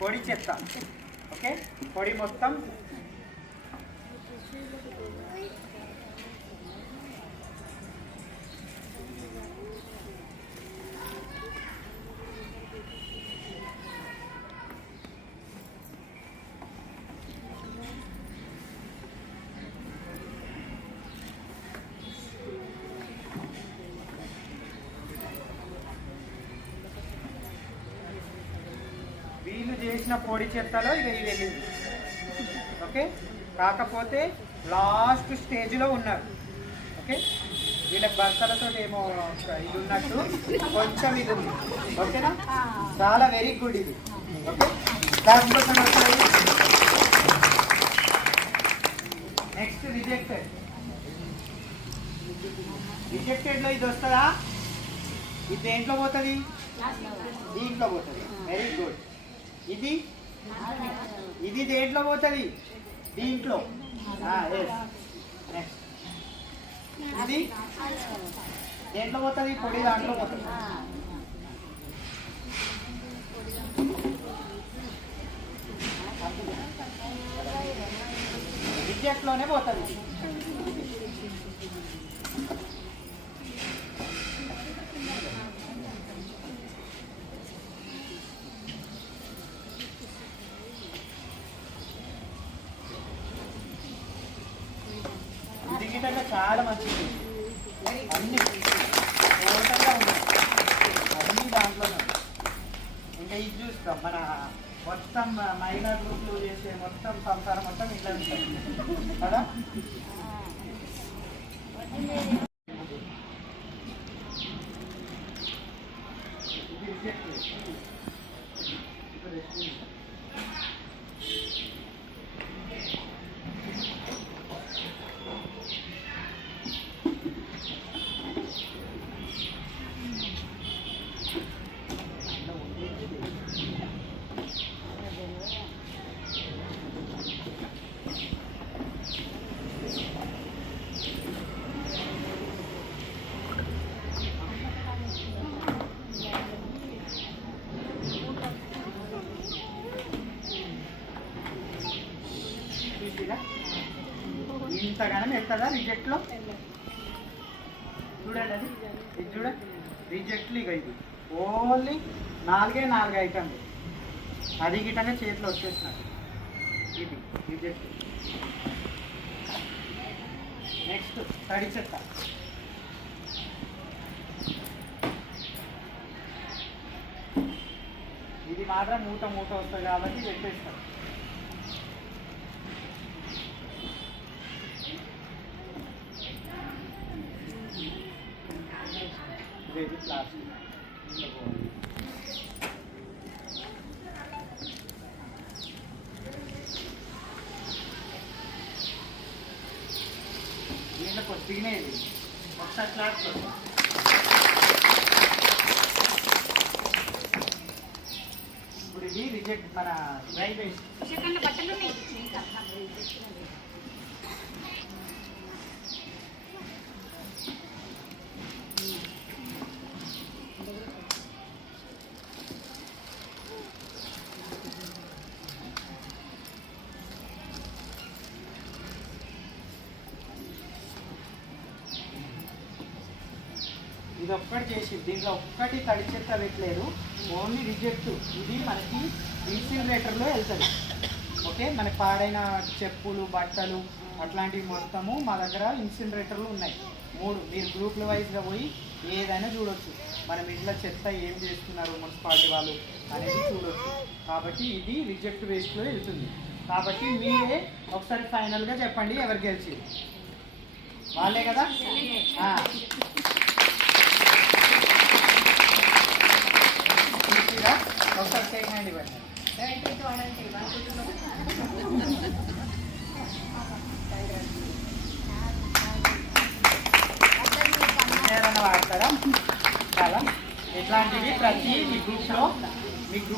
పొడి చెత్త. ఓకే, పొడి మొత్తం వీళ్ళు చేసిన పొడి చెత్తలో ఇక ఇది వెళ్ళింది. ఓకే, కాకపోతే లాస్ట్ స్టేజ్లో ఉన్నారు. ఓకే, వీళ్ళకి భర్తలతో ఏమో ఇది ఉన్నట్టు కొంచెం ఇది ఉంది. ఓకేనా, చాలా వెరీ గుడ్ ఇది. ఓకే, దానికోసం నెక్స్ట్ రిజెక్టెడ్. రిజెక్టెడ్లో ఇది వస్తుందా? ఇది దేంట్లో పోతుంది? దీంట్లో పోతుంది. Very good. ఇది ఇది దేంట్లో పోతుంది? దీంట్లో. నెక్స్ట్ ఇది దేంట్లో పోతుంది? పొడి దాంట్లో పోతుంది. రిజెక్ట్లోనే పోతుంది. దిగిటగా చాలా మంచిది. అన్ని టోటల్గా ఉన్నాయి, అన్ని దాంట్లోనే. ఇంకా ఇది చూస్తాం, మన మొత్తం మహిళా గ్రూప్లు చేసే మొత్తం సంసారం మొత్తం ఇట్లా ఉంటాయి కదా. ఇంతగానే ఎత్తదా రిజెక్ట్లో? చూడండి, అది ఇది చూడండి రిజెక్ట్లు. ఇక ఇది ఓన్లీ 4 ఐటమ్లు. అది గిట్టంగా చేతిలో వచ్చేసినారు. ఇది రిజెక్ట్. నెక్స్ట్ తడి చెత్త. ఇది మాత్రం మూట వస్తుంది కాబట్టి పెట్టేస్తారు. ప్లాస్టిక్ దీంట్లో కొద్దిగానే ఇది ఒకసారి క్లాస్. ఇప్పుడు ఇది రిజెక్ట్ మన డ్రై వేస్ట్. ఇది ఒక్కటి చేసి దీంట్లో ఒక్కటి తడి చెత్త పెట్టలేదు, ఓన్లీ రిజెక్ట్. ఇది మనకి ఇన్సినరేటర్లో వెళ్తుంది. ఓకే, మనకి పాడైన చెప్పులు, బట్టలు అట్లాంటివి మొత్తము మా దగ్గర ఇన్సినరేటర్లు ఉన్నాయి 3. మీరు గ్రూప్ల వైజ్గా పోయి ఏదైనా చూడొచ్చు. మనం ఇంట్లో చెత్త ఏం చేస్తున్నారు మున్సిపాలిటీ వాళ్ళు అనేది చూడొచ్చు. కాబట్టి ఇది రిజెక్ట్ వేస్ట్లో వెళ్తుంది. కాబట్టి మీరే ఒకసారి ఫైనల్గా చెప్పండి ఎవరు గెలిచి. వాళ్ళే కదా. ఒకసారి షేక్ హ్యాండ్ ఇవ్వండి. వాడతారా? చాలా ఇట్లాంటివి ప్రతి మీ గ్రూప్లో మీ గ్రూప్